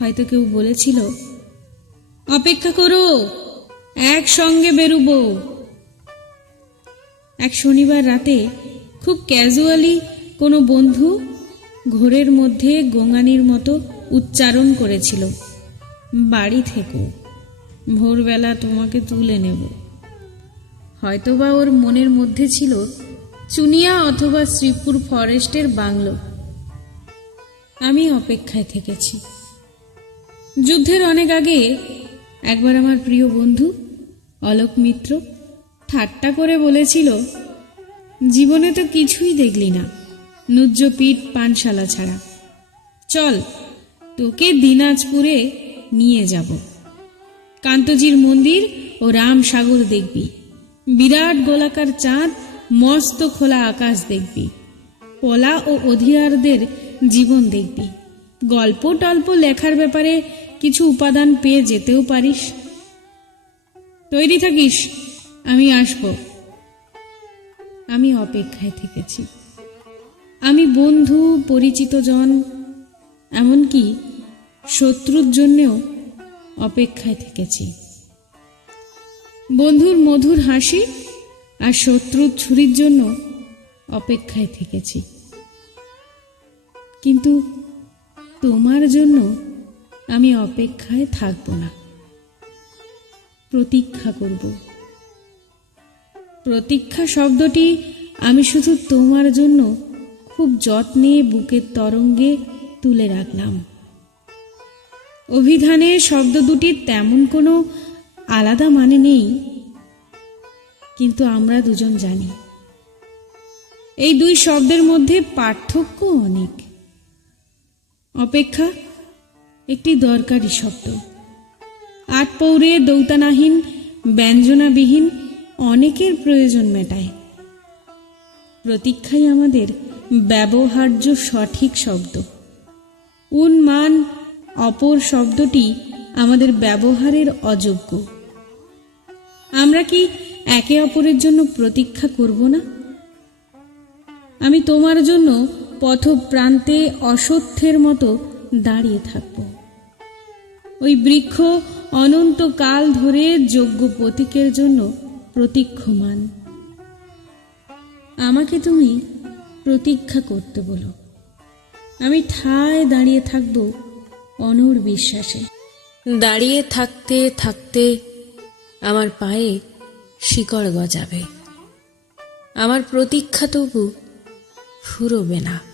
হয়তো কেউ বলেছিল। অপেক্ষা করো, একসঙ্গে বেরুবো। এক শনিবার রাতে খুব ক্যাজুয়ালি কোনো বন্ধু ঘোরের মধ্যে গোঙানির মতো উচ্চারণ করেছিল, বাড়ি থেকো, ভোরবেলা তোমাকে তুলে নেব। হয়তোবা ওর মনের মধ্যে ছিল চুনিয়া অথবা শ্রীপুর ফরেস্টের বাংলো। আমি অপেক্ষায় থেকেছি। যুদ্ধের অনেক আগে একবার আমার প্রিয় বন্ধু অলোক মিত্র ঠাট্টা করে বলেছিল, জীবনে তো কিছুই দেখলি না, নুজ্জ পিঠ পানশালা ছাড়া। চল, তোকে দিনাজপুরে নিয়ে যাব। কান্তজির মন্দির ও রাম সাগর দেখবি। বিরাট গোলাকার চাঁদ, মস্ত খোলা আকাশ দেখবি। পলা ও অধিয়ারদের জীবন দেখবি। গল্প টল্প লেখার ব্যাপারে কিছু উপাদান পেয়ে যেতেও পারিস। তৈরি থাকিস, আমি আসব। আমি অপেক্ষায় থেকেছি। আমি বন্ধু পরিচিত জন এমনকি শত্রুর জন্যেও অপেক্ষায় থেকেছি। বন্ধুর মধুর হাসি আর শত্রুর ছুরির জন্য অপেক্ষায় থেকেছি। কিন্তু তোমার জন্য আমি অপেক্ষায় থাকব না। প্রতীক্ষা করব। প্রতীক্ষা শব্দটি আমি শুধু তোমার জন্য খুব যত্নে বুকের তরঙ্গে তুলে রাখলাম। অভিধানে শব্দ দুটির তেমন কোনো আলাদা মানে নেই, কিন্তু আমরা দুজন জানি। এই দুই শব্দের মধ্যে পার্থক্য অনেক। অপেক্ষা একটি দরকারি শব্দ। আট পৌরে দৌতানাহীন, ব্যঞ্জনাবিহীন, অনেকের প্রয়োজন মেটায়। প্রতীক্ষাই আমাদের ব্যবহার্য সঠিক শব্দ। উন্মান, অপর শব্দটি আমাদের ব্যবহারের অযোগ্য। আমরা কি একে অপরের জন্য প্রতীক্ষা করব না? আমি তোমার জন্য পথপ্রান্তে অসত্যের মতো দাঁড়িয়ে থাকব। ওই বৃক্ষ অনন্তকাল ধরে যোগ্য প্রতীকের জন্য প্রতীক্ষমান। আমাকে তুমি প্রতীক্ষা করতে বলো। আমি ঠায় দাঁড়িয়ে থাকব অনর বিশ্বাসে। দাঁড়িয়ে থাকতে থাকতে আমার পায়ে শিকড় গজাবে। আমার প্রতীক্ষা তবু ফুরবে না।